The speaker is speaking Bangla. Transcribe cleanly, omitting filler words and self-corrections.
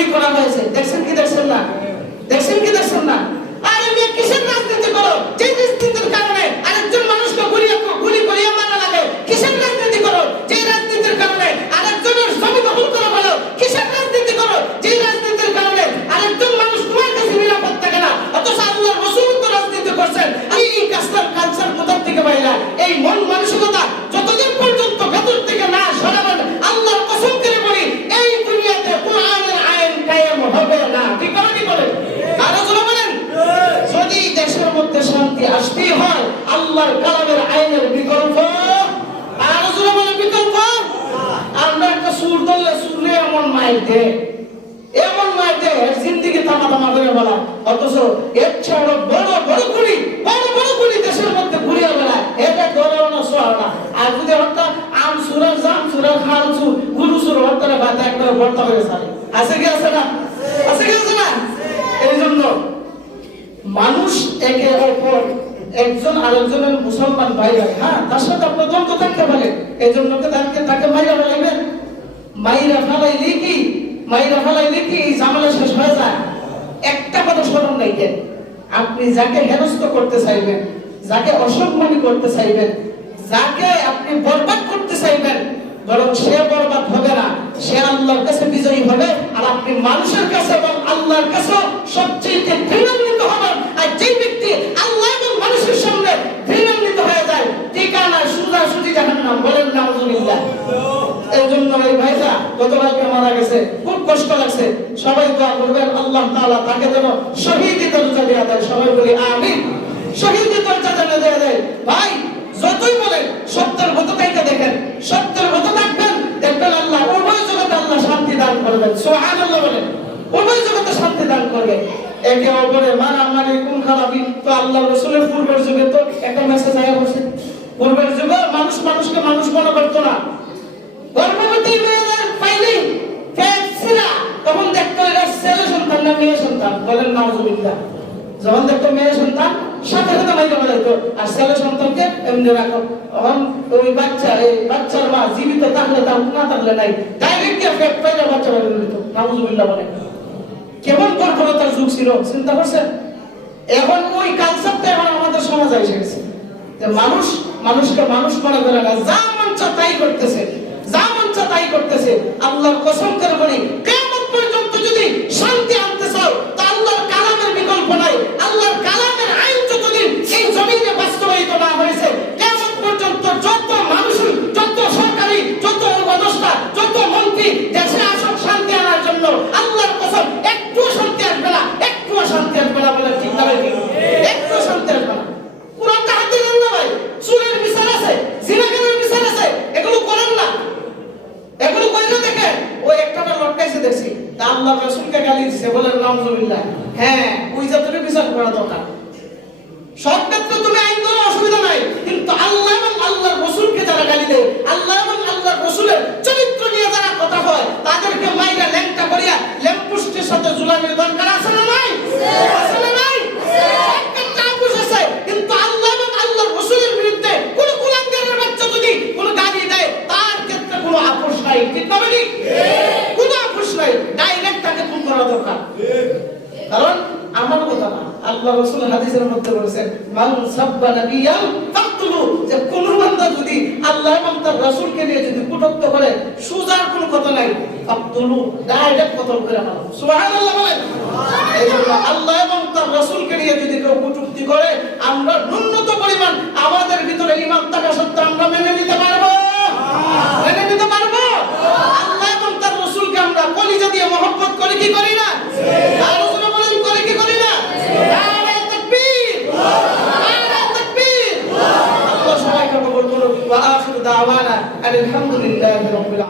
গুলি করা হয়েছে, দেখছেন কি দেখছেন না? দেখছেন কি দেখছেন না? আরে মেয়ে কিসের রাজনীতি করো? যে রাজনীতির কারণে আরেকজন মানুষকে গুলি করিয়ে মারা লাগে, কিসের রাজনীতি করো? যে রাজনীতির কারণে আরেকজনের জমি দখল করা হলো, কিসের রাজনীতি করো? যে রাজনীতির কারণে আরেকজন মানুষ তোমার কাছে নিরাপদ থাকে না, অথচ আল্লাহর রাসূল তো রাজনীতি করছেন। এই কালচার কোথা থেকে পাইলা? এই মন মানসিকতা যতদিন পর্যন্ত ভেতর থেকে না সরাবেন, আল্লাহর কসম করে বলি এই দুনিয়াতে কোরআনের আইন কায়েম হবে না। ঠিক না? কি বলেন? আর রাসূল বলেন যদি দেশের মধ্যে শান্তি আসতেই হয় আল্লাহর কালামের আইনের বিকল্প, আর রাসূল বলেন বিকল্প আমরা একটা সুর ধরলে সুরে এমন মাইর দেয়, এমন মাইর দেয় জিন্দেগি তামা করে বলা, অথচ এর ছাড়া বড় বড় গুলি দেশের মধ্যে ঘুরিয়ে বেড়ায়, এটা ধরেও না সোয়ার না। আর যদি হত্যা আম সুরের জাম সুরের খাল সুর গুরু সুর হত্যারে বাধা একবার ভর্তা হয়ে যায়, আছে কি আছে না? আছে কি আছে না? এই জন্য মানুষ একে অপর একজন আরেকজনের মুসলমান ভাই ভাই, হ্যাঁ তার সাথে আপনার দ্বন্দ্ব থাকতে পারে, এই জন্য তাকে মাইরা ফেলাইবেন। মাইরা ফেলাইলে কি ঝামেলা শেষ হয়ে যায়? একটা কথা স্মরণ রাখেন, আপনি যাকে হেনস্থ করতে চাইবেন, যাকে অসম্মানী করতে চাইবেন, যাকে আপনি বরবাদ করতে চাইবেন, বরং সে বরবাদ হবে না, সে আল্লাহর কাছে বিজয়ী হবে, আর আপনি মানুষের কাছে এবং আল্লাহর কাছে সবচেয়ে ঘৃণান্বিত হবেন। আর যে ব্যক্তি আল্লাহ এবং মানুষের সামনে ঘৃণান্বিত হয়ে যায়, ঠিকানা সোজাসুজি জাহান্নাম। বলেন নাউজুবিল্লাহ। এই জন্য এই ভাইটা গতকালকে মারা গেছে, খুব কষ্ট লাগছে। সবাই দোয়া করবেন আল্লাহ তাআলা তাকে যেন শহীদি দরজা দেয়া দেয়। সবাই বলি আমিন। শহীদি দরজা যেন দেয়া দেয়। ভাই যতই বলেন সত্যের পথটাইতে দেখেন, সত্যের পথ থাকবেন, দেখবেন আল্লাহ উভয় জগতে আল্লাহ শান্তি দান করবেন। সুবহানাল্লাহ বলেন। উভয় জগতে শান্তি দান করবে। একে অপরে মারামারি কোন খারাপি তো আল্লাহ রাসূলের পূর্বের যুগে তো একটা মেসেজ আয়া বসে। পূর্বের যুগে মানুষকে মানুষ মনে করতো না। গর্ভবতী মেয়েদের পাইলে ফেসরা তখন দেখতো এরা ছেলে সন্তান না মেয়ে সন্তান। বলেন নাউজুবিল্লাহ। যখন দেখতো মেয়ে সন্তান সাথে সাথে মাইকে বলাইতো, আর ছেলে সন্তানকে এমনি রাখো। তখন ওই বাচ্চার মা জীবিত থাকলে তাও না থাকলে নাই, ডাইরেক্ট গিয়ে ফেক পাইলে বাচ্চা বের করে দিত। নাউজুবিল্লাহ বলেন। কেমন বর্বরতার যুগ ছিল চিন্তা করছেন? এখন ওই কালচারটা এখন আমাদের সমাজে এসে গেছে যে মানুষকে মানুষ মনে করে না, যা মন চায় তাই করতেছে, যা মন চায় তাই করতেছে। আল্লাহর কসম করে বলি কিয়ামত পর্যন্ত যদি শান্তি আনতে চাও তা আল্লাহর কালামের বিকল্প নাই। আল্লাহর কালামের আইন যতদিন এই জমিনে বাস্তবায়িত না হয়েছে, কিয়ামত পর্যন্ত যত মানুষ, যত সরকারি, যত উপদেষ্টা, যত মন্ত্রী দেশে আসুক শান্তি আনার জন্য, আল্লাহর কসম একটু শান্তি আসবে না, একটু শান্তি আসবে না। বলে ঠিক না ভাই? একটু শান্তি আসবে না। কোরআনটা হাতে নেন না ভাই। সুরের বিচার আছে, জিনাকারের বিচার আছে, এগুলো করেন না। এগুলো কইলে দেখেন ওই একটাটা লটকাইছে দেখছি, তা আল্লাহর রাসূলকে গালি দিয়েছে। বলেন নাউজুবিল্লাহ। হ্যাঁ ওই জাতের বিচার করা দরকার। সব ক্ষেত্রে তুমি আইন করো, অসুবিধা নাই, কিন্তু আল্লাহ এবং আল্লাহর রাসূলকে যারা গালি দেয়, আল্লাহ এবং আল্লাহর রাসূলের চরিত্র নিয়ে যারা কথা হয়, তাদেরকে মাইরা ল্যাংটা করিয়া ল্যাম্পপোস্টের সাথে ঝুলানোর দরকার আছে না নাই? আছে না নাই? সব ক্ষেত্রে আপোষ আছে, কিন্তু আল্লাহ এবং আল্লাহর রাসূলের বিরুদ্ধে কোন কুলাঙ্গারের বাচ্চা যদি কোন গালি দেয়, তার ক্ষেত্রে কোনো আপোষ নাই। ঠিক না বলি? কোনো আপোষ নাই, ডাইরেক্ট তাকে খুন করা দরকার। কারণ আমার কথা না, আল্লাহ রাসূল হাদিসের মধ্যে বলেছেন মান সাব্বা নাবিয়ান ফাকতুলু, যে কোন বান্দা যদি আল্লাহ এবং তার রাসূলকে নিয়ে যদি কটূক্তি করে, সুজার কোনো কথা নাই, ফাকতুলু ডাইরেক্ট কতল করে ফেলো। সুবহানাল্লাহ বলেন। এইজন্য আল্লাহ এবং তার রাসূলকে নিয়ে যদি কেউ কটূক্তি করে, আমরা ন্যূনতম পরিমাণ আমাদের ভিতরে ঈমান থাকা সত্ত্বেও আমরা মেনে নিতে পারবো? মেনে নিতে পারবো? আল্লাহ এবং তার রাসূলকে আমরা কলিজা দিয়ে মহব্বত করি কি করি না? আর রাসূল বলেন করি কি করি না? নারে তাকবীর, নারে তাকবীর। আল্লাহ সবাইকে কবুল করুন। ওয়া আখিরু দাওয়ানা আলহামদুলিল্লাহি রাব্বিল আলামিন।